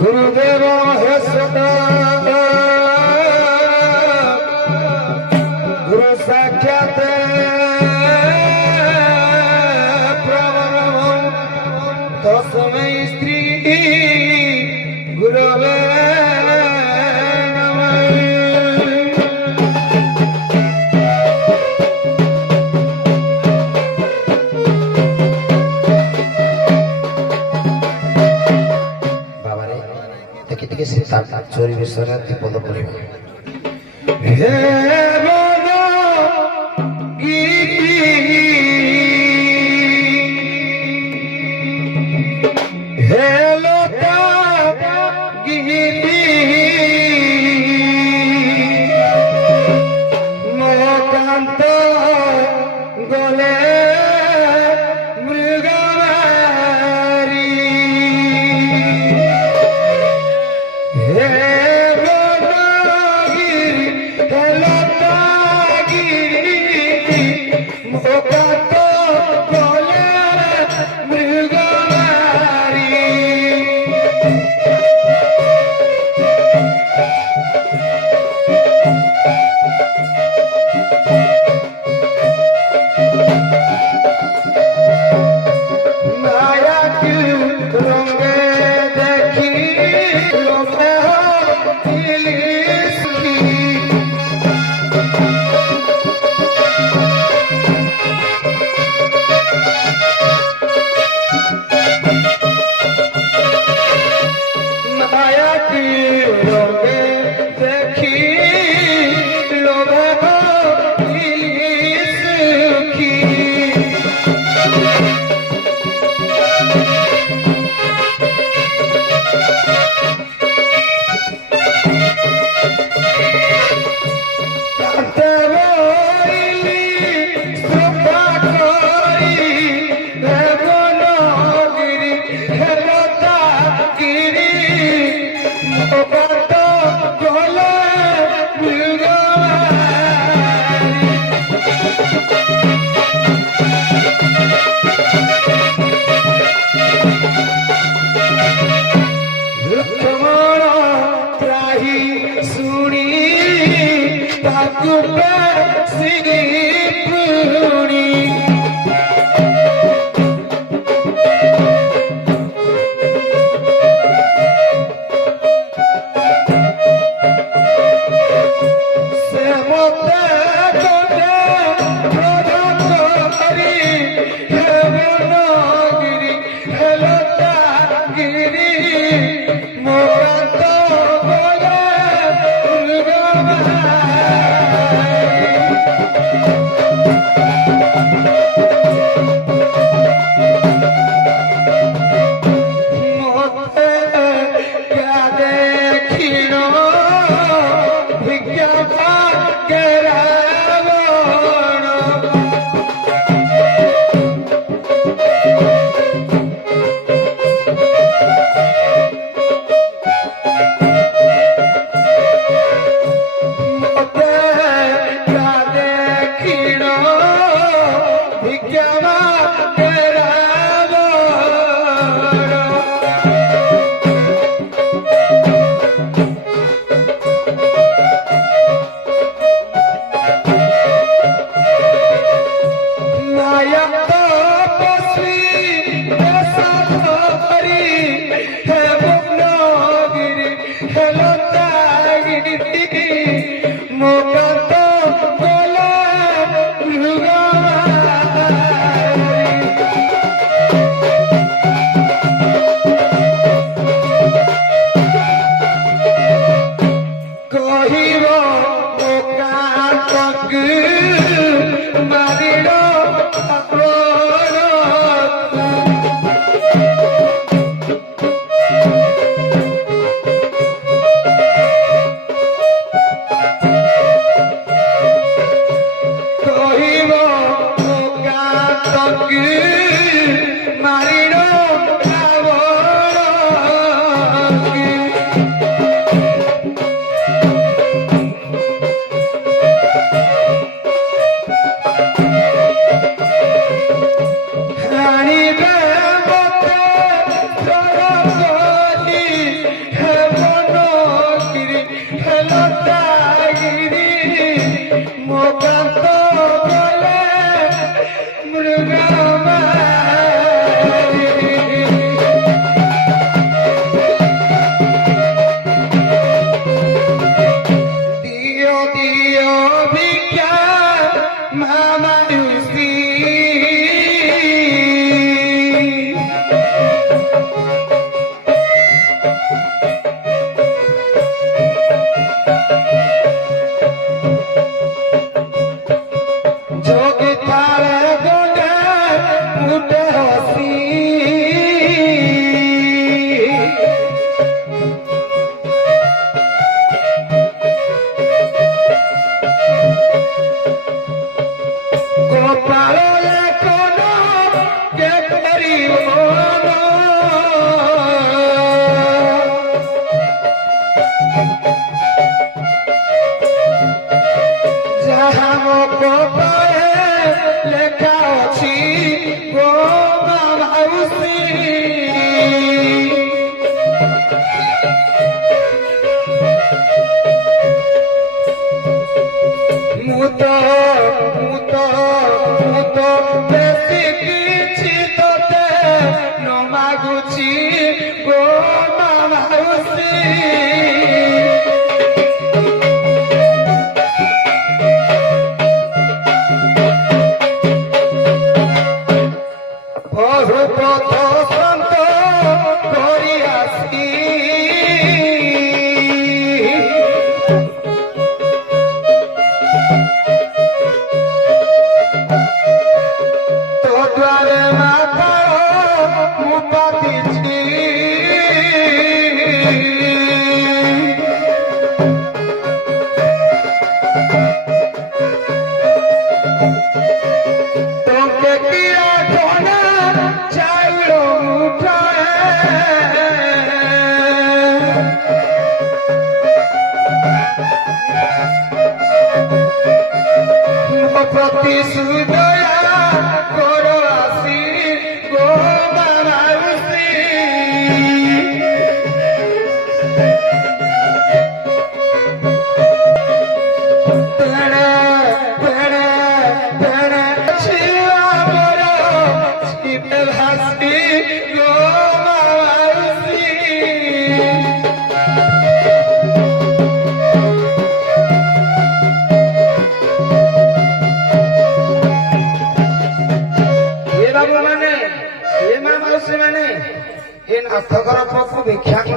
गुरुदेव हे सदा गुरु साक्षात प्रभु तस्मै श्री गुरवे चोरी विषय पद पड़ेगा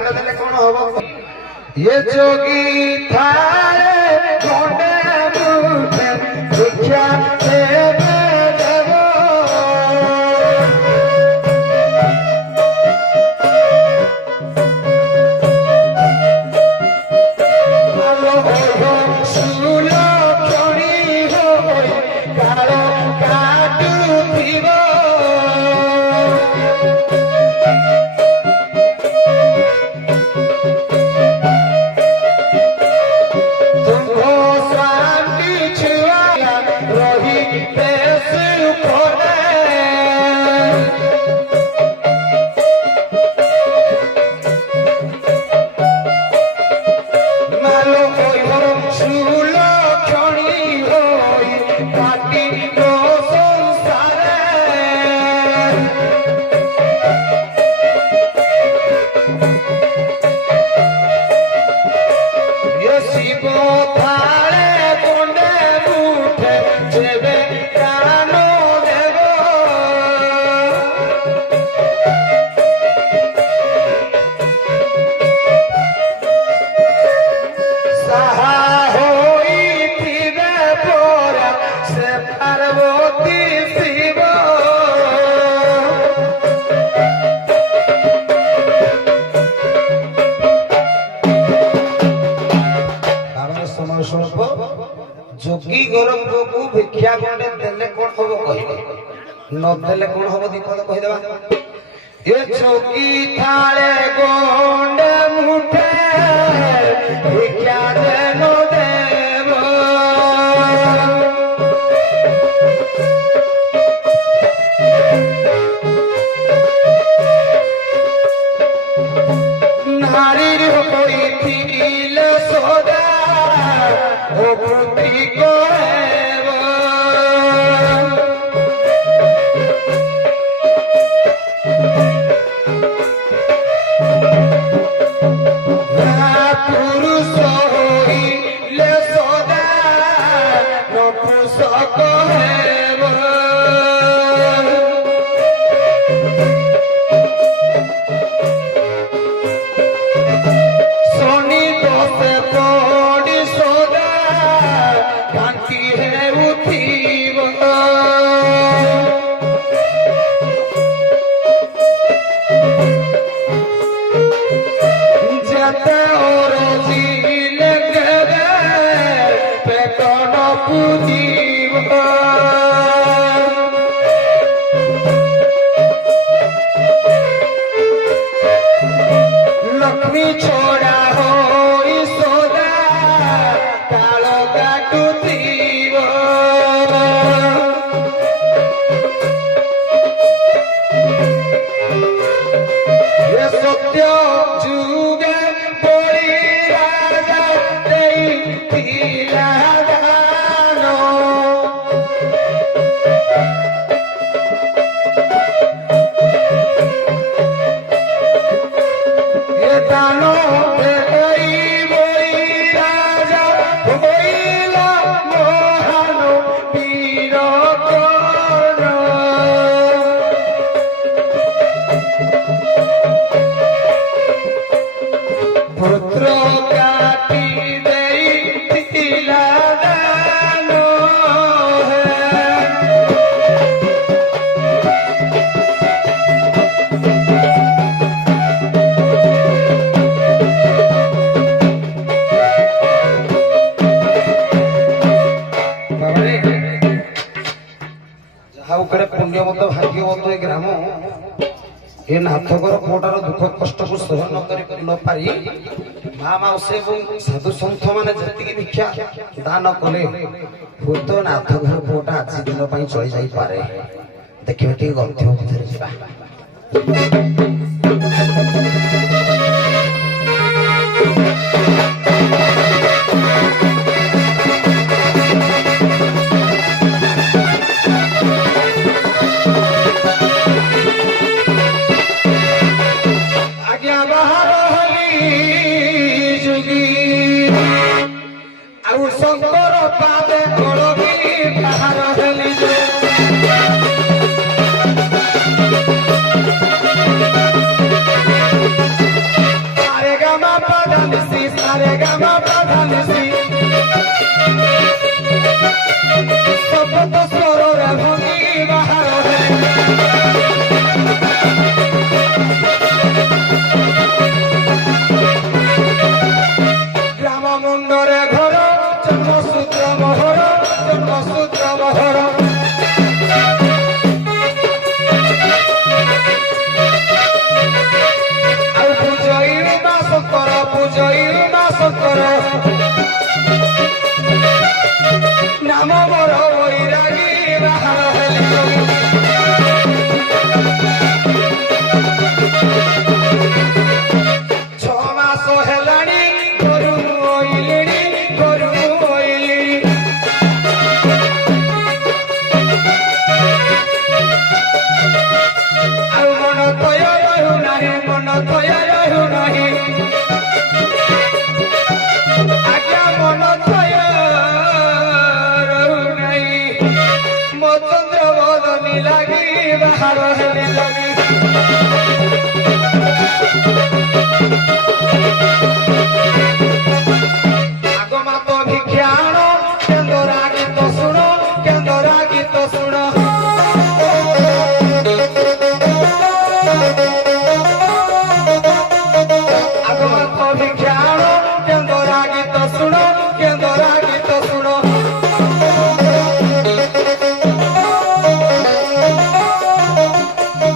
ଖଣ୍ଡେ ଦେଲେ କଣ ହବ? ये जोगी थारे कोने मुझे भिक्षा देवे देवो आलो हो सुलो क्षणी हो कालो काटू थीवो जोगी गरम को भिक्षा खंडे देले कोन हबो कहिबे न देले कोन हबो दीपद कहि देबा ए जोगी थाले गोंडे मुठे भिक्षा देनो देबो नारी रे कोई थीले सोदा ओ पुत्री को पुरुष ले सोदा नपुंसक सोनी दोष पड़ी सोदा कांति है उठीब जते और झील गए पेट न पूजीब लक्ष्मी छोड़ा हो सोदा कालो काटू थीब ये सत्य जुगे पड़ी राजा देईथिला दानो ये दानो देई बोई राजा होइला मोहन वीर कोन पुत्र काटी देईथिला दानो जहाँ पुण्यवत भाग्यवत ए ग्राम ए नाथकर पुअटार दुख कष्ट को सहन न पारी माँ माउसी और साधु सन्थ मैंने जी भिक्षा दान कले हुत नाथकर पुअटा आज दिन चली जापे देखिए टे ग्रंथ भितर जा शंकर पादे कलगी बाहर हेली रे गामा प्रधानसी शब्द स्वर रे भंगी बाहर ग्राम मुंडरे घर जन्मसूत्र मोहर जन्मसूत्र मोहर नाम मोर बैरागी बाहर छमास हेलाणी गरु ओइलिणी गरु ओइलिणी आउ मन तय रहु नाही मन तय रहु नाही आज्ञा मन तय रहु नाही मो चंद्र बदनी लागी बाहर हेली लगी आगमा तो भिक्षाण केंदरा गीत शुण केंदरा गीत शुण आगमा तो भिक्षाण केंदरा गीत शुण केंदरा गीत शुण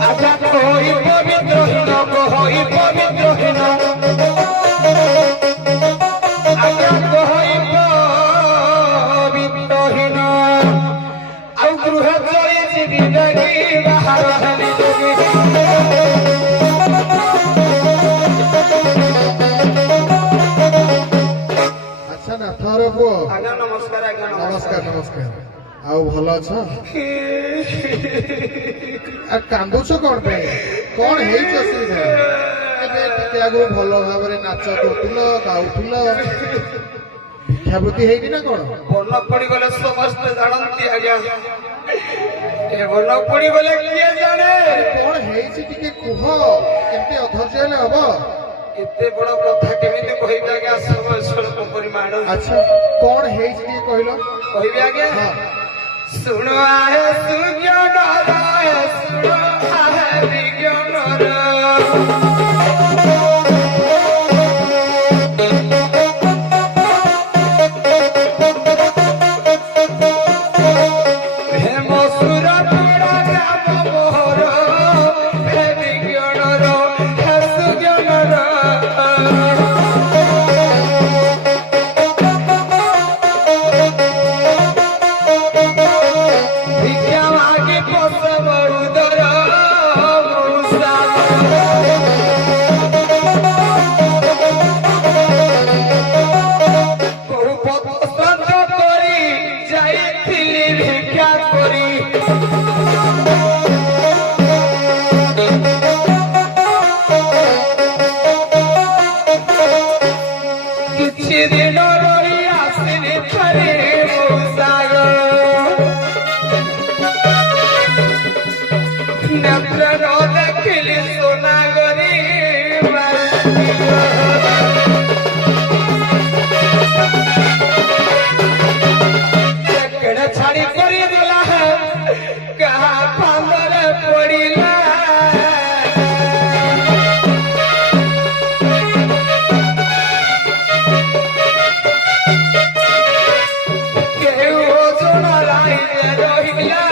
आजा कोई पवित्रहीन कोई पवित्रहीन आजा कोई पवित्रहीन आउ गृह चली जीवी बेगी बाहर हेली अच्छा ना थोर पुओ आज्ञा नमस्कार आज्ञा नमस्कार नमस्कार आउ भल अछ आ कांदुछ कोन पे कोन हेई असुविधा एबे टिके आगु भल भाबरे नाच करथुलो गाउथुलो भिक्षावृत्ति हेइनी ना कोन बन पड़ी गले समस्त जानती आज्ञा ए बन पड़ी गले किए जाने कोन हेइछि टिके कुह केमते अधर्य हेले हबो एते बड़ कथा केमिति कहिबे आज्ञा समय स्वल्प परिमाण अच्छा कोन हेइछि टिके कहिलो कहिबे आज्ञा हां सुनो आहे सुज्ञान राय सुनो आहे विज्ञान हे मसुर पीड़ा ग्राम मोहर हे विज्ञान हे सुज्ञान भिक्षा मागे पसब उदर मौसा कोहु पसंद करी जाइथिली भिक्षा करी किछि दिन रही आसिनी थरी मौसा नेत्र न देखिली सोना गरी केड़े छाड़ी करी दिला है कहा फांदरे पड़िला केहू ओजन राइले रहिला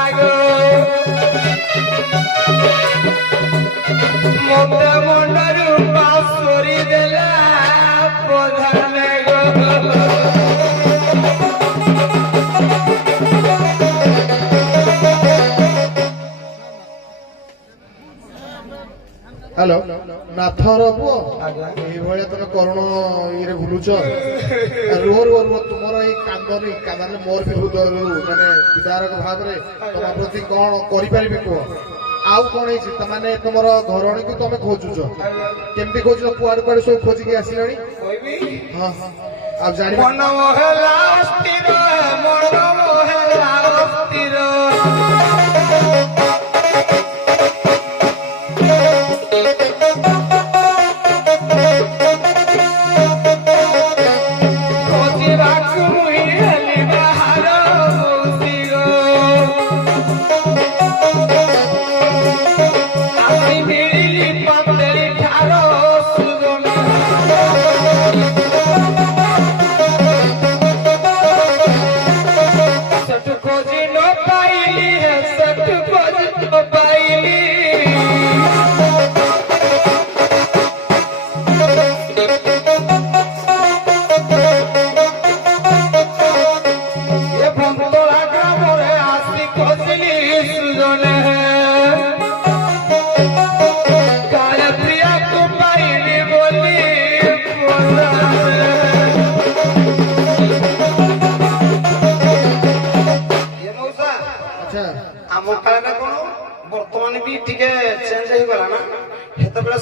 आगो मते मुंडरू बासुरी देला प्रधान गो हेलो नाथर पुओ आज्ञा এই ভଳିଆ ତମେ କରୁଣ ଇରେ ଭୁଲୁଛ ରୁହ ରୁହ ରୁହ ତୁମର ଏଇ କାନ୍ଦରେ କାନ୍ଦରେ ମୋର ବି ହୃଦୟରୁ ମାନେ ବିଦାରକ ଭାବରେ ତମ ପ୍ରତି କଣ କରିପାରିବି କୁହ ଆଉ କଣ ହେଇଛି ତମାନେ ତମର ଘରଣୀକୁ ତମେ ଖୋଜୁଛ କେମିତି ଖୋଜୁଛ କୁଆଡେ କୁଆଡେ ସବୁ ଖୋଜିକି ଆସିଲାଣି କହିବି ହଁ ହଁ ଆଉ ଜାଣିବ ମନ ହେଲା ଅସ୍ଥିର ମନ ହେଲା ଅସ୍ଥିର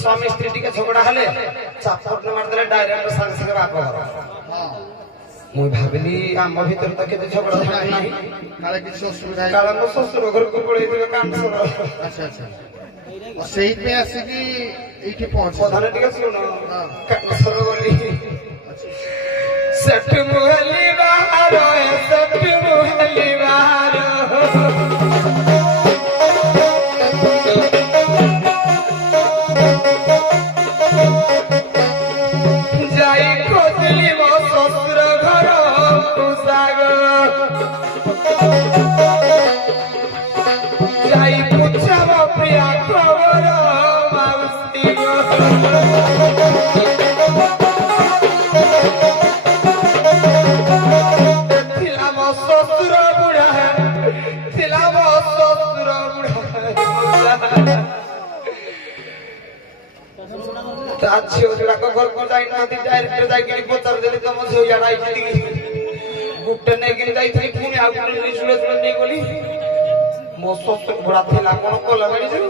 ସ୍ୱାମୀ ସ୍ତ୍ରୀ ଟିକେ ଝଗଡ଼ା ହେଲେ ଚାପଟ ମାରିଦେଲେ ଡାଇରେକ୍ଟ ସାଙ୍ଗେ ସାଙ୍ଗେ ବାପ ଘର। ହଁ ମୁଁ ଭାବିଲି ଆମ ଭିତରେ ତ କେତେ ଝଗଡ଼ା ଝାଟି ନାହିଁ, କାଳେ କିଛି ଅସୁବିଧା କାଳେ ମୋ ଶ୍ୱଶୁର ଘରକୁ ପଳେଇଥିବେ କାନ୍ଦର। ଆଚ୍ଛା ଆଚ୍ଛା ସେଇଥିପାଇଁ ଆସିକି ଏଇଠି ପହଞ୍ଚ ପ୍ରଧାନ ଟିକେ ଶୁଣ, ହଁ। କାନ୍ଦର ବୋଲି ସେଠି ମୁହେଲି ବାହାର, ସେଠି ମୁହେଲି ବାହାର, ଯାଇ ଖୋଜିଲି ମୋ ଶ୍ୱଶୁର ଘର ପୋଷାକ, ଯାଇ ପୁଛାବ ପ୍ରିୟା ଖବର ମାଉସୀ ଥିଲା ମୋ ଶ୍ୱଶୁର ବୁଢ଼ା, ଥିଲା ମୋ ଶ୍ୱଶୁର ବୁଢ଼ା। ତା ଝିଅ ଗୁଡାକ ଘରକୁ ଯାଇନାହାନ୍ତି, ଡାଇରେକ୍ଟ ଯାଇକିରି ପଚାରିଦେଲି ତମ ଝିଅ ଇଆଡେ ଆଇଛନ୍ତି କି? ଗୋଟେ ନେଇକିରି ଯାଇଥିଲି, ପୁଣି ଆଉ ଗୋଟେ ନିଶୁଳେ ଶୁଳେ ନେଇଗଲି। ମୋ ଶ୍ୱଶୁର ବୁଢା ଥିଲା କଣ କଲା ଜାଣିଛୁ?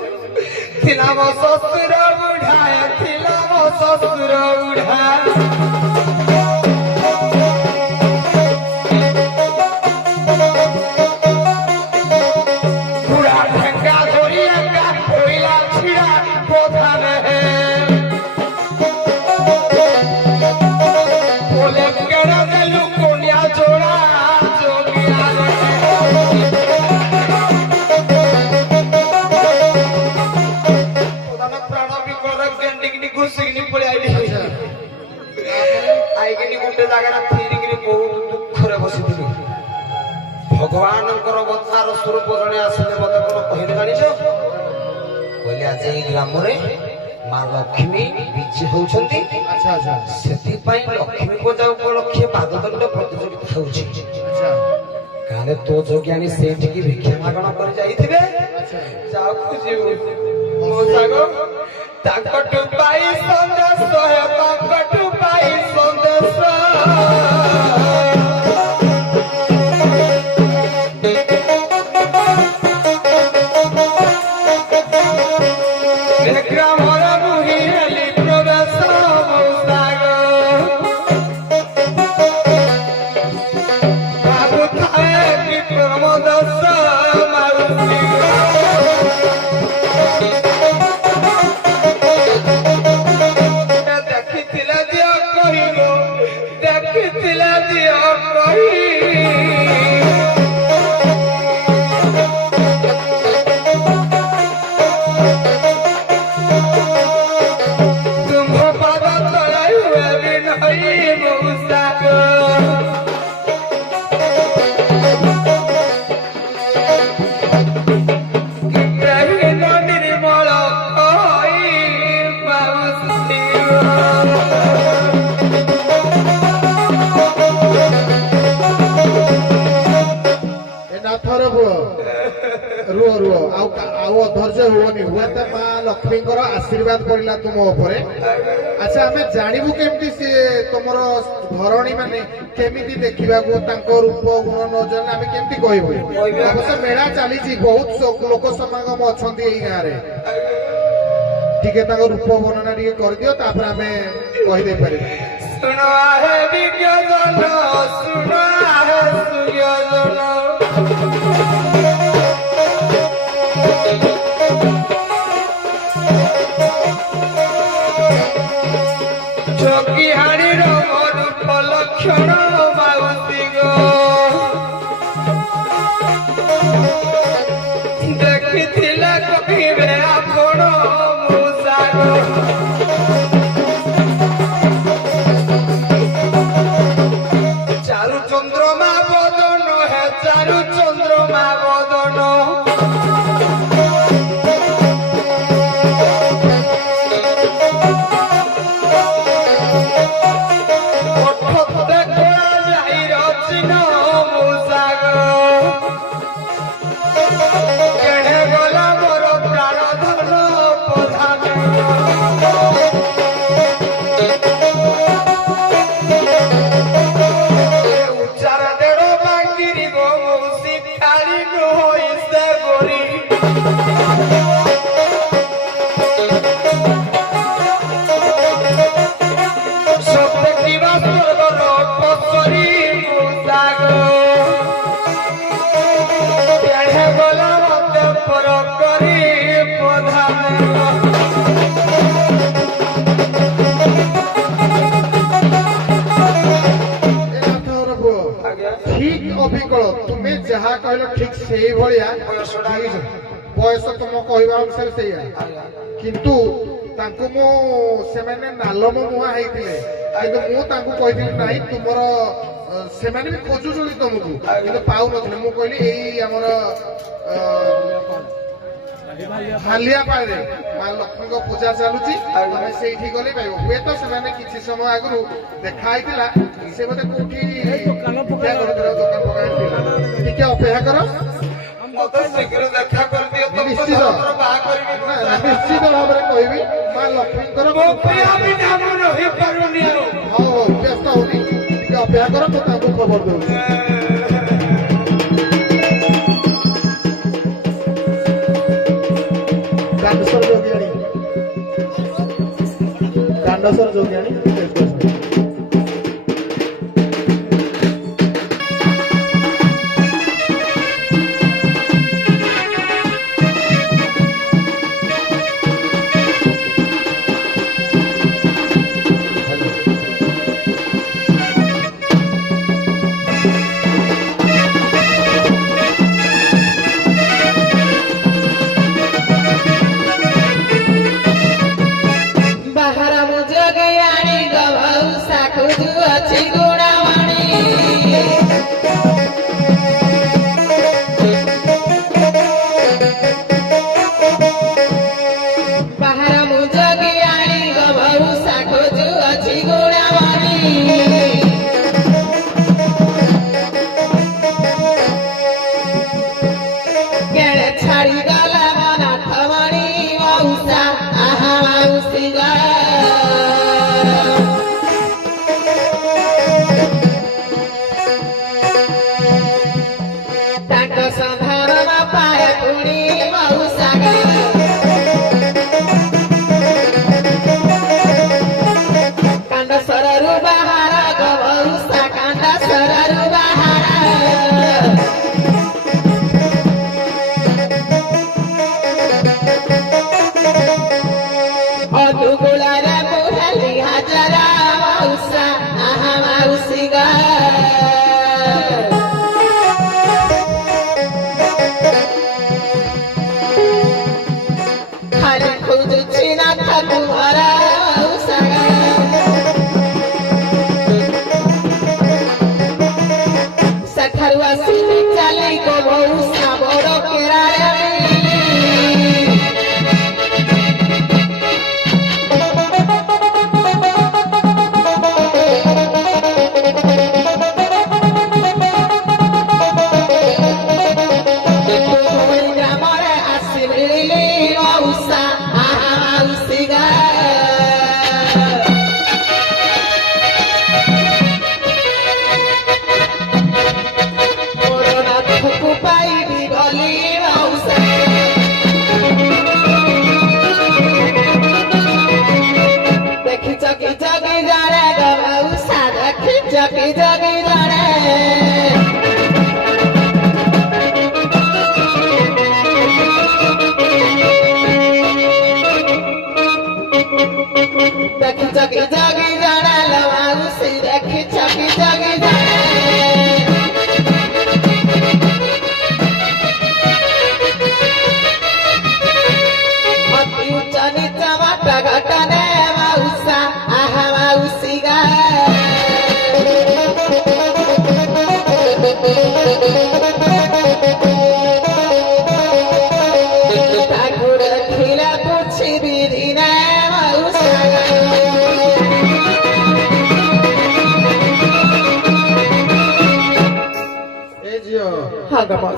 ଥିଲା ମୋ ଶ୍ୱଶୁର ବୁଢା, ଥିଲା ମୋ ଶ୍ୱଶୁର ବୁଢା। ବୁଢା ଠେଙ୍ଗା ଧରି ଏକା କୋଇଲା ଛିଡା ପ୍ରଧାନ ଗୋଟେ ଜାଗାରେ ଥିରିକିରି ବହୁତ ଦୁଃଖରେ ବସିଥିଲି। ଭଗବାନଙ୍କର ଅବତାର ସ୍ୱରୂପ ଜଣେ ଆସିଲେ ମତେ କଣ କହିଲେ ଜାଣିଛ? କହିଲେ ଆଜି ଏଇ ଗ୍ରାମରେ ମା ଲକ୍ଷ୍ମୀ ବିଜେ ହଉଛନ୍ତି, ଆଚ୍ଛା ଆଚ୍ଛା ସେଥିପାଇଁ ଲକ୍ଷ୍ମୀ ପୂଜା ଉପଲକ୍ଷେ ପାଦଦଣ୍ଡ ପ୍ରତିଯୋଗିତା ହଉଛି। ଆଚ୍ଛା କାଳେ ତୋ ଯୋଗ୍ୟାନୀ ସେଇଠିକି ଭିକ୍ଷା ମାଗଣା କରି ଯାଇଥିବେ, ଆଚ୍ଛା ଯାଉ ଖୁସିବୁ ମୋ ସାଙ୍ଗ। ତାଙ୍କଠୁ ପାଇ ସନ୍ଦେଶ, ତାଙ୍କଠୁ ପାଇ ସନ୍ଦେଶ, ଗ୍ରାମର ମୁହିଁ ହେଲି ପ୍ରବେଶ ମୋ ସାଙ୍ଗ। ଭାବୁଥାଏ କି ପ୍ରେମ ଦଶ ମାରୁଛି, ଦେଖିଥିଲେ ଦିଅ କହିବ, ଦେଖିଥିଲେ ଦିଅ କହି ତୁମ୍ଭ ପାଦ ତଳେ ହୁଏ ବିନୟୀ ମଉସାକ। କେହି ନିର୍ମଳ କହି ମାଉସୀ ଏ ନାଥର ପୁଅ ରୁହ ରୁହ ଆଉ ଅଧୈର୍ଯ୍ୟ ହୁଅନି, ହୁଏତ ମା ଲକ୍ଷ୍ମୀଙ୍କର ଆଶୀର୍ବାଦ ପଡିଲା ତୁମ ଉପରେ। ଆଚ୍ଛା ଆମେ ଜାଣିବୁ କେମିତି ସିଏ ତମର ଧରଣୀ ମାନେ କେମିତି ଦେଖିବାକୁ, ତାଙ୍କ ରୂପ ଗୁଣ ନ ଜାଣିଲେ ଆମେ କେମିତି କହିବୁ? ଅବଶ୍ୟ ମେଳା ଚାଲିଛି, ବହୁତ ଲୋକ ସମାଗମ ଅଛନ୍ତି ଏଇ ଗାଁରେ, ଟିକେ ତାଙ୍କ ରୂପ ବର୍ଣ୍ଣନା ଟିକେ କରିଦିଅ, ତାପରେ ଆମେ କହିଦେଇ ପାରିବୁ। ଶୁଣ ହେ ବିଜ୍ଞଜନ, ଶୁଣ ହେ ସୂର୍ଯ୍ୟଜନ, ଚକି ହାଣିର ରୂପ ଲକ୍ଷଣ ମାଉସୀ ଗୋ, ଦେଖିଥିଲେ କହିବେ ଆପଣ ମୂଷା ଗୋ। ଚାରୁ ଚନ୍ଦ୍ରମା ବଦନ ହେ, ଚାରୁ ଚନ୍ଦ୍ରମା ବଦନ, କେଣେ ଗଲା ମୋର ପ୍ରାଣ ସେଇଭଳିଆ ବୟସଟା ବୟସ ତମ କହିବା ଅନୁସାରେ ସେଇଆ କିନ୍ତୁ ତାଙ୍କୁ ମୁଁ ସେମାନେ ନାଲମ ମୁହାଁ ହେଇଥିଲେ କିନ୍ତୁ ମୁଁ ତାଙ୍କୁ କହିଥିଲି ନାହିଁ ତୁମର ସେମାନେ ବି ଖୋଜୁଛନ୍ତି ତମକୁ କିନ୍ତୁ ପାଉନଥିଲେ ମୁଁ କହିଲି ଏଇ ଆମର ହାଲିଆ ପାଳରେ ମା ଲକ୍ଷ୍ମୀଙ୍କ ପୂଜା ଚାଲୁଛି ତମେ ସେଇଠି ଗଲେ ପାଇବ ହୁଏତ ସେମାନେ କିଛି ସମୟ ଆଗରୁ ଦେଖା ହେଇଥିଲା ସେ ବୋଧେ କୋଉଠି ଦୋକାନ ପକାଇ ଥିଲା ଟିକେ ଅପେକ୍ଷା କର ମତେ ଶୀଘ୍ର ଦେଖା କରିଦିଅ ତ ନିଶ୍ଚିତ ବାହା କରିବି ନିଶ୍ଚିତ ଭାବରେ କହିବି ମା ଲକ୍ଷ୍ମୀଙ୍କର ମୋ ପ୍ରିୟ ବିନା ମୁଁ ରହିପାରୁନି ଆଉ ହଉ ହଉ ବ୍ୟସ୍ତ ହଉନି ଟିକେ ଅପେକ୍ଷା କର ମୁଁ ତାଙ୍କୁ ଖବର ଦଉଛି କାଣ୍ଡେଶ୍ୱର ଯୋଗିଆଣୀ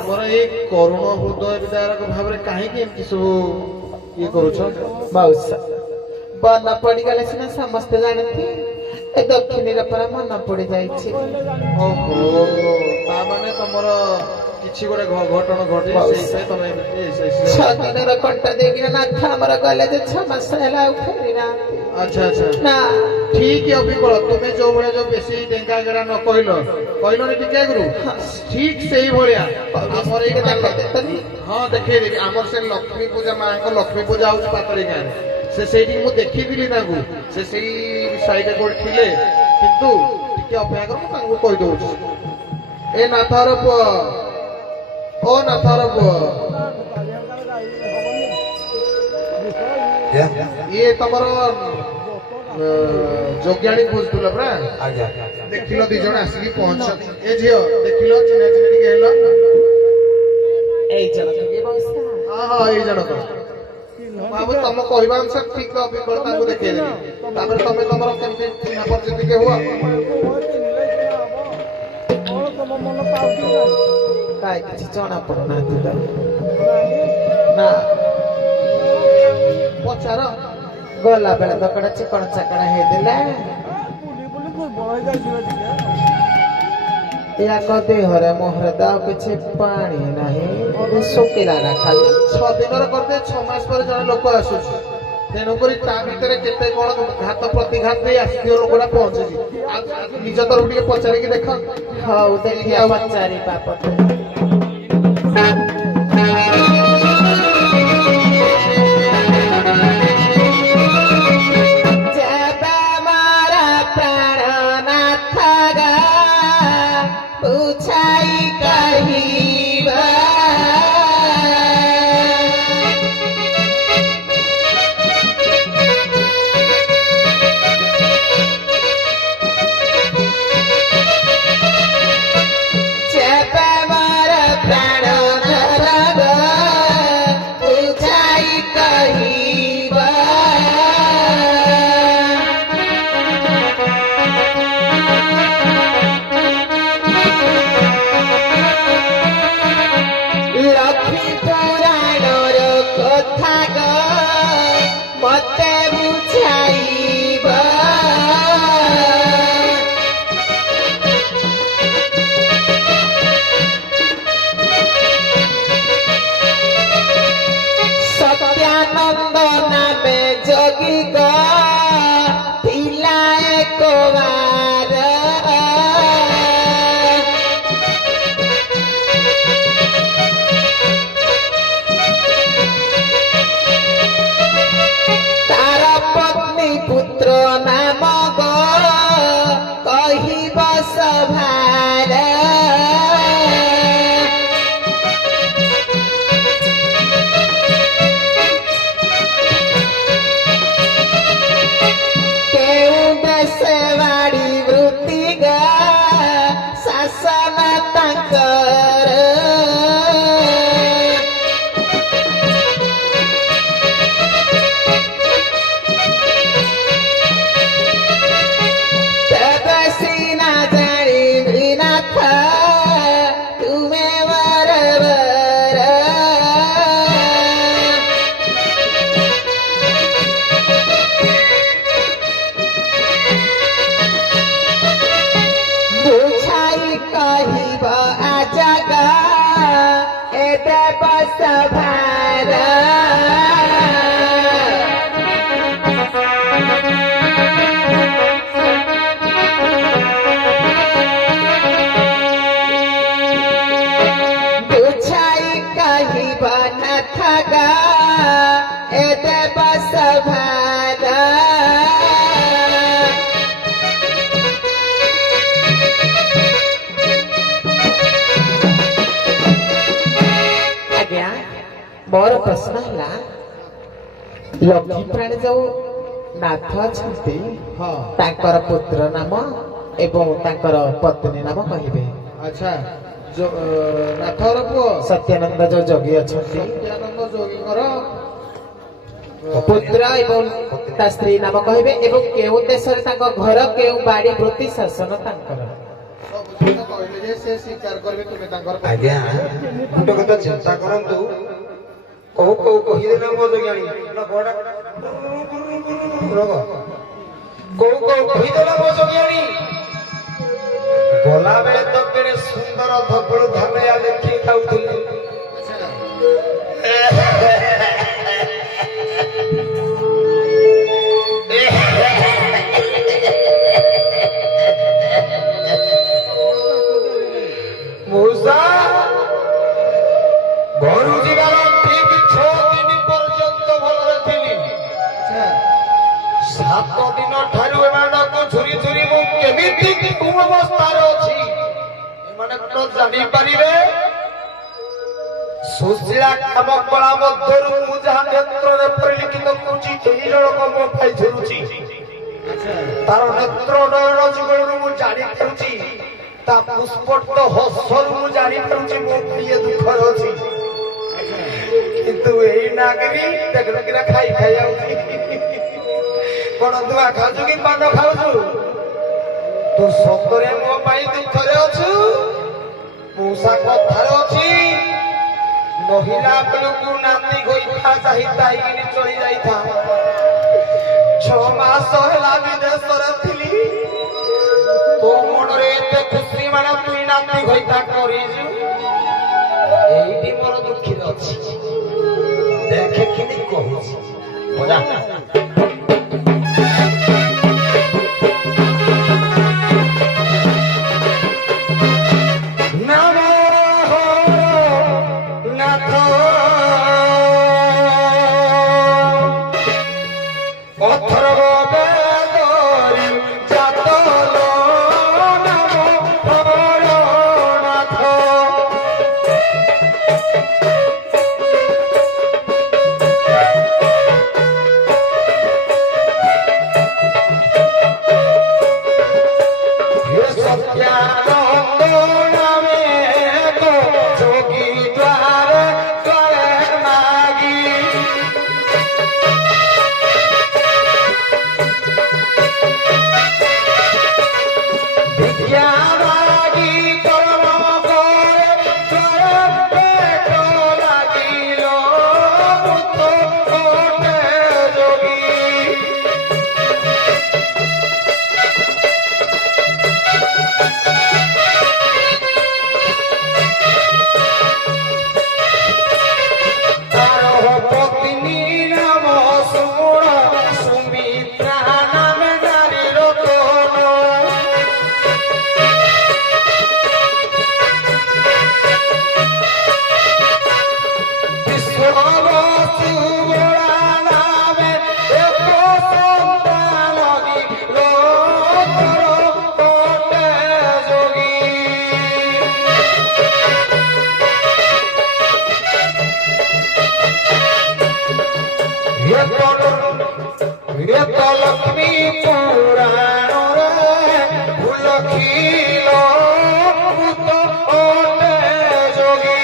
ମୋର ଏଇ କରୁଣ ହୃଦୟ ବିଦାରକ ଭାବରେ କାହିଁକି ଏମିତି ସବୁ ଇଏ କରୁଛ ମାଉସା ବନ ପଡିଗଲେ ସିନା ସମସ୍ତେ ଜାଣନ୍ତି ଏ ଦକ୍ଷିଣୀର ପରା ମନ ପଡି ଯାଇଛି ଓହୋ ତା ମାନେ ତମର କିଛି ଗୋଟେ ଘଟଣା ଘଟେ ସେଇଥିପାଇଁ ତମେ ଏମିତି 6 ଦିନର କଣ୍ଟା ଦେଇକିନା ନାଥ ଆମର ଗଲେ ଯେ 6 ମାସ ହେଲା ଆଉ ଫେରି ନାହାନ୍ତି ଆଚ୍ଛା ଆଚ୍ଛା ନା ଠିକ ଅବିକଳ ତୁମେ ଯୋଉ ଭଳିଆ ଯୋଉ ବେଶୀ ଡେଙ୍ଗା ଗେଡା ନ କହିଲନି ଟିକେ ଆଗରୁ ଠିକ ସେଇଭଳିଆ ଆମର ଏଇ ହଁ ଦେଖେଇଦେବି ଆମର ସେ ଲକ୍ଷ୍ମୀ ପୂଜା ମାଙ୍କ ଲକ୍ଷ୍ମୀ ପୂଜା ହଉଛି ପାତଳି ଗାଁରେ ସେଇଠି ମୁଁ ଦେଖିଥିଲି ତାଙ୍କୁ ସେ ସେଇ ସାଇଡରେ କୋଉଠି ଥିଲେ କିନ୍ତୁ ଟିକେ ଅପେକ୍ଷା କର ମୁଁ ତାଙ୍କୁ କହିଦଉଛି ଏ ନାଥର ପୁଅ ଓ ନାଥର ପୁଅ ଇଏ ତମର ଯୋଗ୍ୟାଣୀ ବୁଝୁଥିଲ ପରା ଆଜ୍ଞା ଦେଖିଲ ଦି ଜଣ ଆସିକି ପହଞ୍ଚ ଏ ଝିଅ ଦେଖିଲ ଚିହ୍ନା ଚିହ୍ନା ଟିକେ ହେଲ ଏଇ ଜଣକ ବି ବସା ହଁ ହଁ ଏଇ ଜଣକ ବାବୁ ତମ କହିବା ଅନୁସାରେ ଠିକ ଅବିକଳ ତାଙ୍କୁ ଦେଖେଇଦେବି ତାପରେ ତମେ ତମର କେମିତି ଚିହ୍ନା ପରିଚୟ ଟିକେ ହୁଅ କାହିଁ କିଛି ଜଣା ପଡୁନାହାନ୍ତି ତ ନା ପଚାର ଗଲା ବେଳେ ତ କଡା ଚିକଣ ଚାକଣ ହେଇଥିଲା ୟାଙ୍କ ଦେହରେ ମୁହଁରେ ତ ଆଉ କିଛି ପାଣି ନାହିଁ ଏବେ ଶୁଖିଲା ନା ଖାଲି 6 ଦିନର କରିଦେ 6 ମାସ ପରେ ଜଣେ ଲୋକ ଆସୁଛି ତେଣୁକରି ତା ଭିତରେ କେତେ କଣ ଘାତ ପ୍ରତିଘାତ ଦେଇ ଆସିଥିବ ଲୋକଟା ପହଞ୍ଚୁଛି ନିଜ ତରଫ ଟିକେ ପଚାରିକି ଦେଖ ହଉ ଦେଖିଆ ପଚାରି ବାପତ ଯେବେ ମୋର ପ୍ରାଣନାଥ ଗା ବୁଝାଇ କହିବା ଯେବେ ମୋର ପ୍ରାଣନାଥ ଗା ବୁଝାଇ କହିବା ଲକ୍ଷ୍ମୀ ପୁରାଣର କଥା ଗ ମତେ ବୁଝାଇବ ସତ୍ୟାନନ୍ଦ ନାମେ ଯୋଗୀ ଗ ଥିଲା ଏକ ବାର ତାର ପତ୍ନୀ ପୁତ୍ର ନାମ ଗ କହିବ ସଭାର କେଉଁ ଦେଶ ବାଡ଼ି ବୃତ୍ତି ଗ ଶାସନ ତାଙ୍କର ତେବେ ସିନା ଜାଣିବି ନାଥ ତୁମେ ବରବର ବୁଝାଇ କହିବ ଆଜଗ ଏ ଦେବ ସଭାର ବୁଝାଇ କହିବ ନାଥ ଗ ଏ ଦେବ ସଭାର ଆଜ୍ଞା ମୋର ପ୍ରଶ୍ନ ହେଲା ଲକ୍ଷ୍ମୀ ପ୍ରାଣୀ ଯୋଉ ନାଥ ଅଛନ୍ତି ହଁ ତାଙ୍କର ପୁତ୍ର ନାମ ଏବଂ ତାଙ୍କର ପତ୍ନୀ ନାମ କହିବେ ଆଚ୍ଛା ନାଥର ପୁଅ ସତ୍ୟାନନ୍ଦ ଯୋଉ ଯୋଗୀ ଅଛନ୍ତି ସତ୍ୟାନନ୍ଦ ଯୋଗୀଙ୍କର ପୁତ୍ର ଏବଂ ତା ସ୍ତ୍ରୀ ନାମ କହିବେ ଏବଂ କେଉଁ ଦେଶରେ ତାଙ୍କ ଘର କେଉଁ ବାଡି ବୃତ୍ତି ଶାସନ ତାଙ୍କର ସବୁ କଥା କହିଲେ ଯେ ସେ ସ୍ୱୀକାର କରିବେ ତୁମେ ତାଙ୍କର ଆଜ୍ଞା ଗୋଟେ କଥା ଚିନ୍ତା କରନ୍ତୁ କୋଉ କୋଉ କହିଦେଲେ ମୋ ଯୋଗ୍ୟାଣୀ କୋଉ କୋଉ କହିଦେଲା ମୋ ଯୋଗ୍ୟାଣୀ ଗଲା ବେଳେ ତ କେଡେ ସୁନ୍ଦର ଧବଳୁ ଧାମେୟା ଦେଖି ଖାଉଥିଲେ ମଉସା ଘରୁ ଯିବାର ଠିକ 6 ଦିନ ପର୍ଯ୍ୟନ୍ତ ଭଲରେ ଥିଲି 7 ଦିନ ଠାରୁ ଏମାନଙ୍କୁ ଝୁରି ଝୁରି ମୁଁ କେମିତି କୋଉ ଅବସ୍ଥାରେ ଅଛି ଏମାନେ ତ ଜାଣିପାରିବେ ସୁଶୀଳା କାମ କଳା ମଧ୍ୟରୁ ମୁଁ ଯାହା ନେତ୍ରରେ ପରିଲିଖିତ କରୁଛି ଏହି ଜଣକ ମୋ ପାଇଁ ଝୁରୁଛି। ତାର ନେତ୍ର ନୟନ ଯୁଗଳରୁ ମୁଁ ଜାଣିପାରୁଛି, ତା ପୁଷ୍ପଟ ହସରୁ ମୁଁ ଜାଣିପାରୁଛି ମୋ ପ୍ରିୟ ଦୁଃଖରେ ଅଛି। କିନ୍ତୁ ଏଇ ନାଗରି ଦେଖିଲା ଖାଇ ଖାଇ ଯାଉଛି। କଣ ଦୁଆ ଖାଉଛୁ କି ପାନ ଖାଉଛୁ? ତୁ ସତରେ ମୋ ପାଇଁ ଦୁଃଖରେ ଅଛୁ? ମୂଷା କଥାରେ ଅଛି, ନହିଲା ବେଳକୁ ନାତି ଗୋଇଠା ଚାହିଁତାଇକିନି ଚଳି ଯାଇଥା। 6 ମାସ ହେଲା ବିଦେଶରେ ଥିଲି, ତୋ ମନରେ ଏତେ ଖୁସି ମାନେ ତୁଇ ନାତି ଗୋଇଠା କରିଛୁ। ଏଇଠି ମୋର ଦୁଃଖୀରେ ଅଛି, ଦେଖେ କିନି କହୁଛି ବଜା। ଲକ୍ଷ୍ମୀ ପୁରାଣରେ ଭୁଲଖିଲ ଭୂତ ଅଟେ ଯୋଗୀ।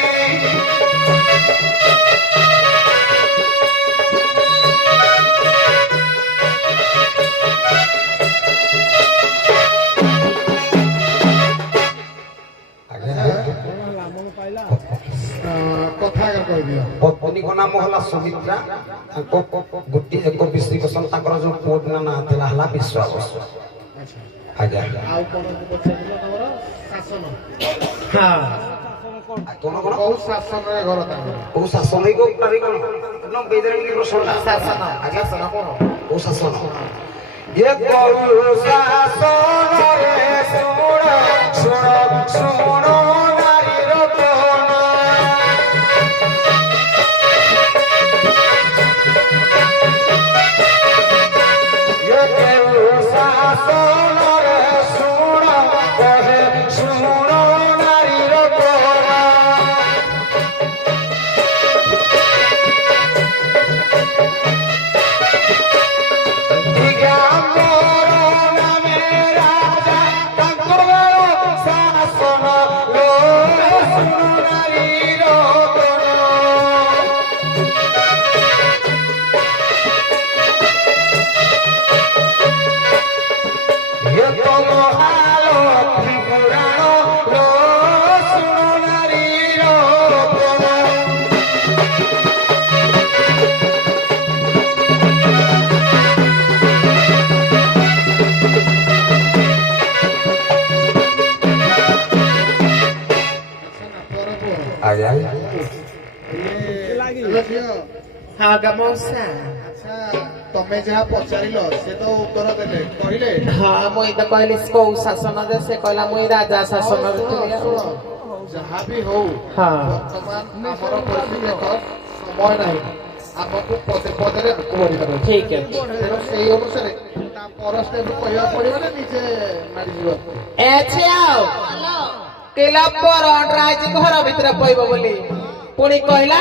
ପତ୍ନୀଙ୍କ ନାମ ହେଲା ସୁମିତ୍ରା। ଗୋଟିଏ ଏକ ବିଶ୍ୱ ତାଙ୍କର ଯୋଉ ପୁଅ ନାଁ ଥିଲା ହେଲା ବିଶ୍ୱାବସ। ଆଜ୍ଞା କଣ କଣ କୋଉ ଶାସନରେ ଘର ତାଙ୍କର? କୋଉ ଶାସନ କୋଉ ଶାସନ? ଏ କୋଉ ଶାସନରେ ଶୁଣ ଶୁଣ ଶୁଣ ନାରୀର କହନା। ଏ କୋଉ ଶାସନରେ ଶୁଣ କହେ ଶୁଣ ନାରୀର କହନା। ତମେ ଯାହା ପଚାରିଲ ସେ ତ ଉତ୍ତର ଦେଲେ କହିଲେ। ହଁ ମୁଇଁ ତ କହିଲି କୋଉ ଶାସନ ଯେ ସେ କହିଲା ମୁଇଁ ରାଜା ଶାସନରେ ଥିଲି। ଯାହା ବି ହଉ ବର୍ତ୍ତମାନ ଆମର ପରିସ୍ଥିତି ସମୟ ନାହିଁ, ଆମକୁ ପଦେ ପଦରେ ଆଗକୁ ବଢିବାର ଅଛି। ଠିକ ଅଛି, ତେଣୁ ସେଇ ଅନୁସାରେ ତା ପର ଷ୍ଟେପ କହିବାକୁ ପଡିବ ନା ନିଜେ ମାରିଯିବ। ଏ ଝିଅ କିଲା ପର ଆଜି ଘର ଭିତରେ ପଇବ ବୋଲି पुणी कहला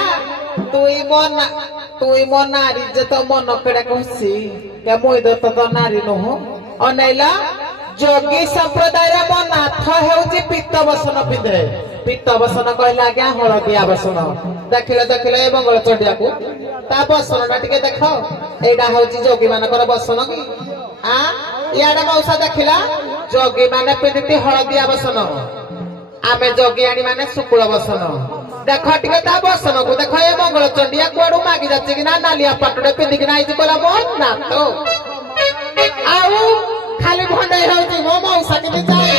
तुई मो नारी जे तो मन केड़ा कहसी या मुई तो नारी नुह अनैला जोगी संप्रदाय रे मो नाथ हेउची पित्त बसन पिंधे पित्त बसन कहला आज्ञा हलदिया बसन देखिले ए मंगल चंडिया को ता बसनटा टिके देखो एडा होची जोगी मानकर बसन की आ याडा मौसा देखिला जोगी माने पिंधती हलदिया बसन आमे जोगी आनी माने शुक्ल बसन देख टिके ता बसन को देख ए मंगल चंडिया कोडू मागी जाचे कि ना नालिया पटडे पिंधि कि ना आइज कोला मोर ना तो आउ खाली भंडे होची मो मौसा के जाए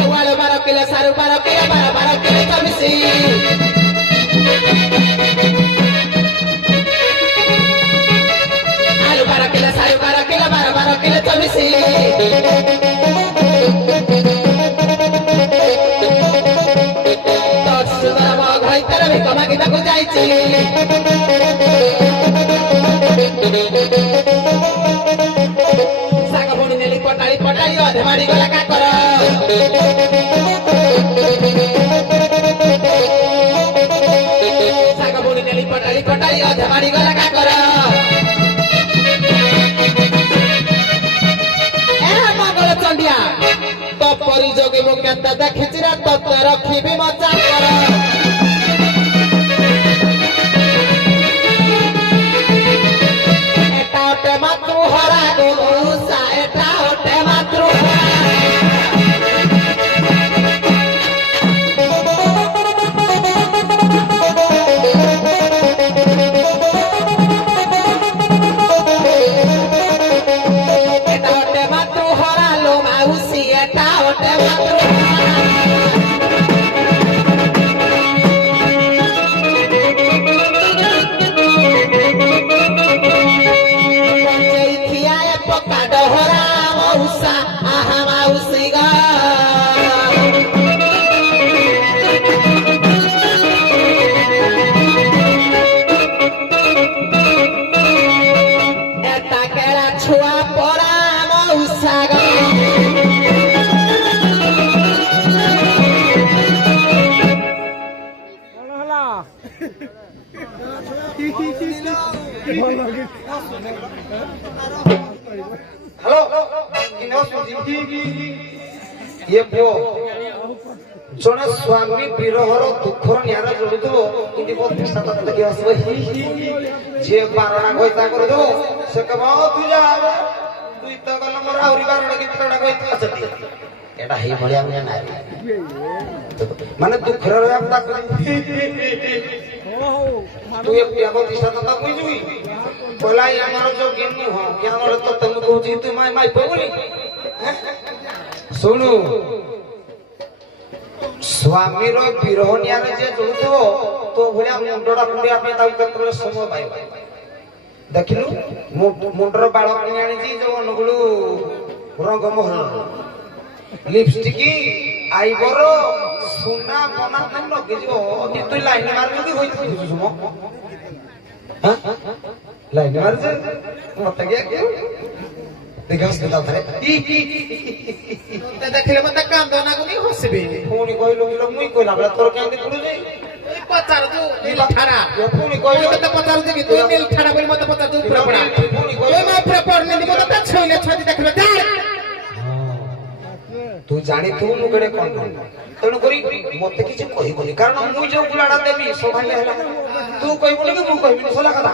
आवाले 12 किलो सारू 12 किलो 12 किलो चबिसी आलू 12 किलो सारू 12 किलो 12 किलो चबिसी मागिବାକୁ ଯାଇଛି ଶାଗ ବୁଣି ନେଲି ପଟାଳି ଅଧେ ମାଡ଼ିଗଲା କାକର ଶାଗ ବୁଣି ନେଲି ପଟାଳି ଅଧେ ମାଡ଼ିଗଲା କାକର ମଙ୍ଗଳ ଚଣ୍ଡିଆ ତ ପରି ଯୋଗୀ ମୁଁ କେତେ ଦେଖିଛି ରେ ତତେ ରଖିବି ମୋ ଚାକର हेलो ये पुओ जने स्वामी विरहर दुखर नियारा जोड़िथो किंतु बहुत निष्ठा तक लगी आसबो जे बारणा गयता कर दो से कबो तू जा तू त गल मोर आउरी बारणा कितडा गयता अछती एटा हे भलिया मने नारी माने दुखर रे आपदा कर तू एक प्यागो निष्ठा तक कोई जुई बोला हमर जो गिन्नी हो क्या मोर तो तुम कहूची तू माई पगुली सुनु स्वामी रो विरह नियारे जे जोड़ुथो तो भलिया मुंडडा मुंडिया पे ताऊ केतरे समय पाइबा देखिलु मुंडर बाळ किनी आनी जी जो अनुगुलु रंग मोहन लिपस्टिक आईब्रो सोना बना न लगे जो कि तू लाइन मार लगी होई सुमो हां लाइन मार जे मत गया क्यों देखस केता थरे ते देखले मत कांदो ना गुनी हसबे पुणी कहलो कि मुई कहला बला तोर केंदी पडु जे ए पचार जो नील ठाड़ा ये पुणी कहलो मत पचार जे कि तू नील ठाड़ा बोली मत पचार जो पूरा पड़ा पुणी ए कहलो मैं पूरा पढ़ने दी मत त छोइले छदी देखले जा तू जानी तू मुगड़े कोन तेणु करी मते किछ कहिबोनी कारण मुई जो गुलाडा देबी सौभाग्य हला तू कहिबोनी कि मु कहिबी सोला कथा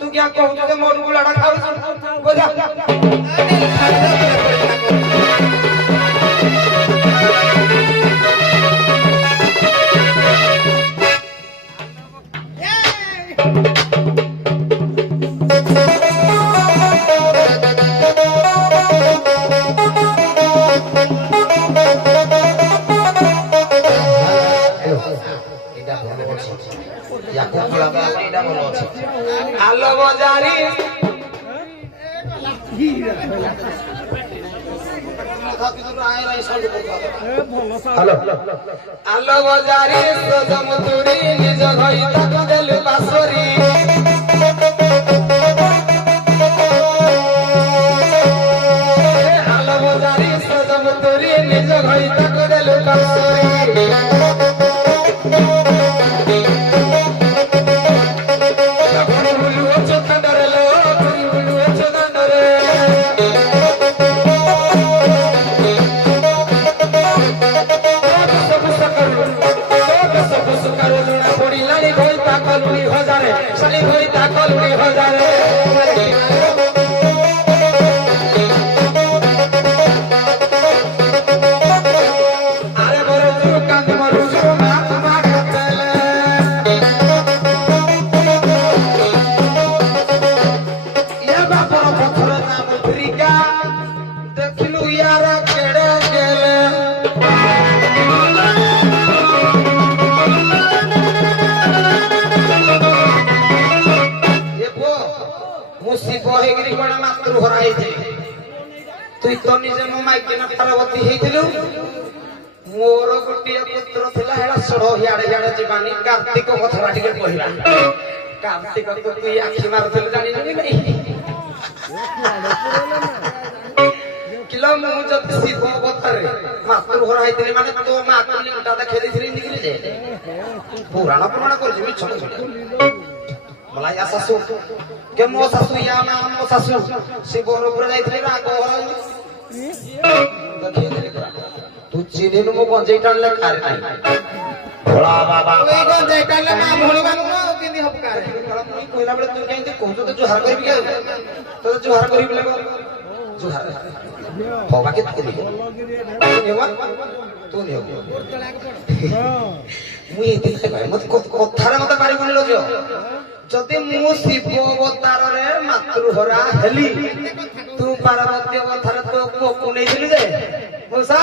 तू क्या कहू जे मोर गुलाडा खाउ बोजा आलो बजारी हेलो आलो बजारी सजमतुरी निज घई तक देलु बासरी आलो बजारी सजमतुरी হই তাকল হজারে আরে বড় কান্দ মরু মা মা চলে ইয়া বাপর পথর নাম ফ্রিকা দেখিলু ইয়ার কেড়ে গেলে ମୁଁ ଶିବ ହେଇକିରି କଣ ମାତୃ ହରା ହେଇଥିଲି ତୁଇ ତ ନିଜେ ମୋ ମାଇକିନା ପାର୍ବତୀ ହେଇଥିଲୁ ମୋର ଗୋଟିଏ ପୁତ୍ର ଥିଲା ହେଟା ଷୋଢ଼ ହିଆଡେ ହିଆଡେ ଯିବାନି କାର୍ତ୍ତିକ କଥାଟା ଟିକେ କହିବା କାର୍ତ୍ତିକ ତୁଇ ଆଖି ମାରୁଥିଲୁ ଜାଣିନୁ କି ନାଇଁ କିଲୋ ମୁଁ ଯଦି ଶିବ ଅବତାରରେ ମାତୃ ହରା ହେଇଥିଲି ମାନେ ତୋ ମା ଲିଙ୍ଗଟା ଦେଖେଇ ଦେଇଥିଲି ନିକିରି ଯେ ପୁରାଣ ପ୍ରମାଣ କରିଛି ମିଛ मला या सासू के मो सासू या ना मो सासू शिवर ऊपर जाइथिले राग तू चिन्हिनु मो गंजेई टाणले कार नाही भोळा बाबा ओई गंजेई टाणले मा भोळी बानु केंदी हप कार मुई कहला बेले तू केंदी कहू तो जुहार करबी के तो जुहार करबी ले जुहार होगा के तू नेवा तू नेव मुई एते भाई मत कथारे मत पारी बोललो जो যদি ମୁଁ ଶିବ ଅବତାରରେ ମାତୃହରା ହେଲି ତୁ ପାର୍ବତୀ ଅବତାର ତୋ ପୁଅକୁ ନେଇଥିଲୁ ଯେ ମଉସା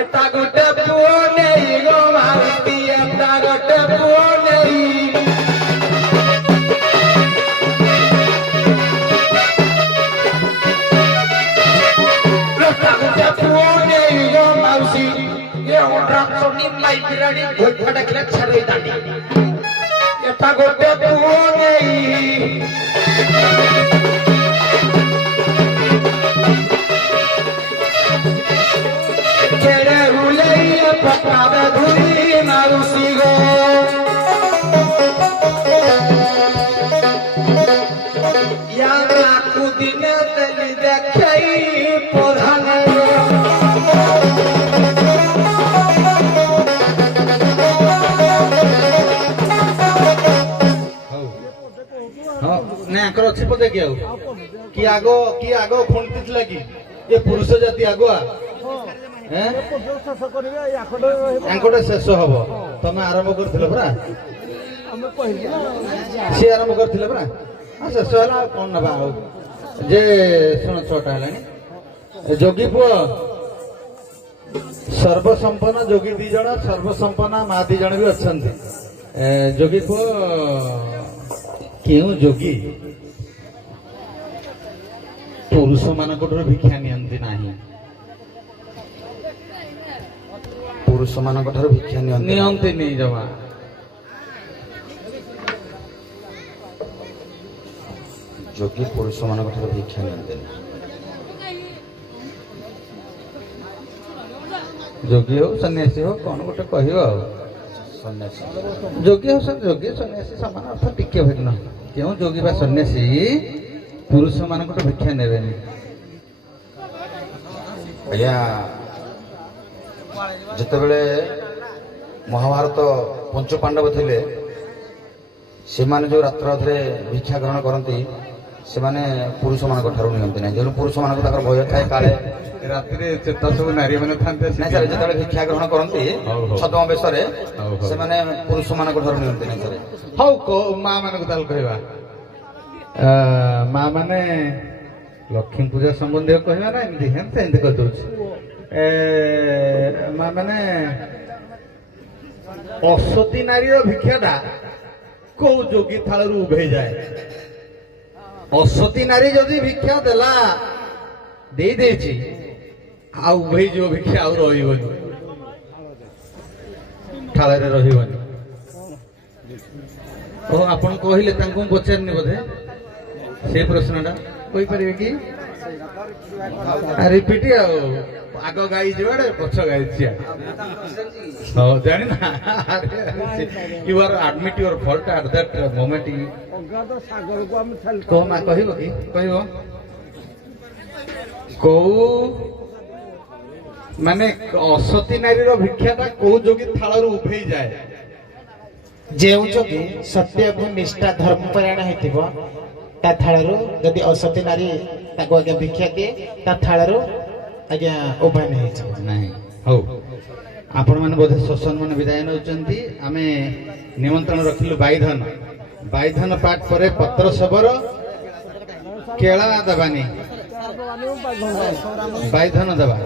ଏଟା ଗୋଟେ ପୁଅ ନେଇ ଗୋ ଭାରତୀ ଏଟା ଗୋଟେ ପୁଅ ନେଇ ଏଟା ଗୋଟେ ପୁଅ ନେଇ ଗୋ ମାଉସୀ ଏ ଅଣ୍ଡା ଚନି ମାଇ ବିରାଡି ଧୋଇଟା ଡାକିଲେ ଛାଡି ଦାଣ୍ଡି এটা গোটে পুও নেই ছেড়ে হুলেই পকাবে ধুই মারুসি গো ইয়া লাখু দিনে তেলি দেখাই প্রধানে ଅଛି ପଦେ କି ଆଉ କି ଆଗ ଖୁଣ୍ଟି ଥିଲା କି ଏ ପୁରୁଷ ଜାତି ଆଗୁଆ ଆଙ୍କଟା ଶେଷ ହବ ତମେ ଆରମ୍ଭ କରିଥିଲ ପରା ସିଏ ଆରମ୍ଭ କରିଥିଲେ ପରା ହଁ ଶେଷ ହେଲା ଆଉ କଣ ନେବା ଆଉ ଯେ ଶୁଣ 6ଟା ହେଲାଣି ଯୋଗୀ ପୁଅ ସର୍ବସମ୍ପନ୍ନ ଯୋଗୀ 2 ଜଣ ସର୍ବସମ୍ପନ୍ନ ମା 2 ଜଣ ବି ଅଛନ୍ତି ଯୋଗୀ ପୁଅ କେଉଁ ଯୋଗୀ ପୁରୁଷ ମାନଙ୍କଠାରୁ ଭିକ୍ଷା ନିଅନ୍ତି ନାହିଁ ପୁରୁଷ ମାନଙ୍କ ଠାରୁ ଭିକ୍ଷା ନିଅନ୍ତିନି ଜମା ଯୋଗୀ ପୁରୁଷ ମାନଙ୍କ ଠାରୁ ଭିକ୍ଷା ନିଅନ୍ତିନି ଯୋଗୀ ହଉ ସନ୍ନ୍ୟାସୀ ହଉ କଣ ଗୋଟେ କହିବ ଆଉ ସନ୍ନ୍ୟାସୀ ଯୋଗୀ ହଉ ଯୋଗୀ ସନ୍ନ୍ୟାସୀ ସମାନ ଅର୍ଥ ଟିକେ ଭିନ୍ନ କେଉଁ ଯୋଗୀ ବା ସନ୍ନ୍ୟାସୀ ପୁରୁଷ ମାନଙ୍କଠୁ ଭିକ୍ଷା ନେବେନି ଆଜ୍ଞା ଯେତେବେଳେ ମହାଭାରତ ପଞ୍ଚପାଣ୍ଡବ ଥିଲେ ସେମାନେ ଯୋଉ ରାତ୍ରାଧରେ ଭିକ୍ଷା ଗ୍ରହଣ କରନ୍ତି ସେମାନେ ପୁରୁଷ ମାନଙ୍କ ଠାରୁ ନିଅନ୍ତି ନାହିଁ ଯେହେତୁ ପୁରୁଷ ମାନଙ୍କୁ ତାଙ୍କର ଭୟ ଥାଏ କାଳେ ରାତିରେ ଚେତା ସବୁ ନାରୀ ମାନେ ଥାନ୍ତି ନାଇଁ ସାର୍ ଯେତେବେଳେ ଭିକ୍ଷା ଗ୍ରହଣ କରନ୍ତି ଛଦ୍ମ ବେଶରେ ସେମାନେ ପୁରୁଷ ମାନଙ୍କ ଠାରୁ ନିଅନ୍ତି ନାହିଁ ସାର୍ ହଉ ମା ମାନଙ୍କୁ ତାହେଲେ କହିବା ମା ମାନେ ଲକ୍ଷ୍ମୀ ପୂଜା ସମ୍ବନ୍ଧୀୟ କହିବା ନା ଏମିତି ଏମିତି କହିଦଉଛି ମା ମାନେ ଅସତୀ ନାରୀର ଭିକ୍ଷାଟା କୋଉ ଯୋଗୀ ଥାଳରୁ ଉଭେଇ ଯାଏ ଅସତୀ ନାରୀ ଯଦି ଭିକ୍ଷା ଦେଲା ଦେଇଛି ଆଉ ଉଭେଇ ଯିବ ଭିକ୍ଷା ଆଉ ରହିବନି ଥାଳରେ ରହିବନି ଓ ଆପଣ କହିଲେ ତାଙ୍କୁ ମୁଁ ପଚାରିନି ବୋଧେ ସେ ପ୍ରଶ୍ନଟା କହିପାରିବେ କି ରିପିଟ ଆଉ ଆଗ ଗାଈ ଯିବାଡେ ପଛ ଗାଈ ଯିବା ହଉ ଜାଣିନା you are admit your fault at that moment କହ ମା କହିବ କି କହିବ କୋଉ ମାନେ ଅସତୀ ନାରୀର ଭିକ୍ଷାଟା କୋଉ ଯୋଗୀ ଥାଳରୁ ଉଭେଇ ଯାଏ ଯେଉଁ ଯୋଗୀ ସତ୍ୟ ଏବଂ ନିଷ୍ଠା ଧର୍ମପରାୟଣ ହେଇଥିବ ତା ଥାଳରୁ ଯଦି ଅସତୀ ନାରୀ ତାକୁ ଆଜ୍ଞା ଭିକ୍ଷା ଦିଏ ତା ଥାଳରୁ ଆଜ୍ଞା ଉଭାନ ହେଇଯିବ। ନାହିଁ ହଉ ଆପଣମାନେ ବୋଧେ ଶୋଷଣ ବିଦାୟ ନେଉଛନ୍ତି। ଆମେ ନିମନ୍ତ୍ରଣ ରଖିଲୁ ବାଇଧନ ବାଇଧନ ପାଠ ପରେ ପତ୍ର ଶବର କେଳା ଦେବାନି ବାଇଧନ ଦେବା।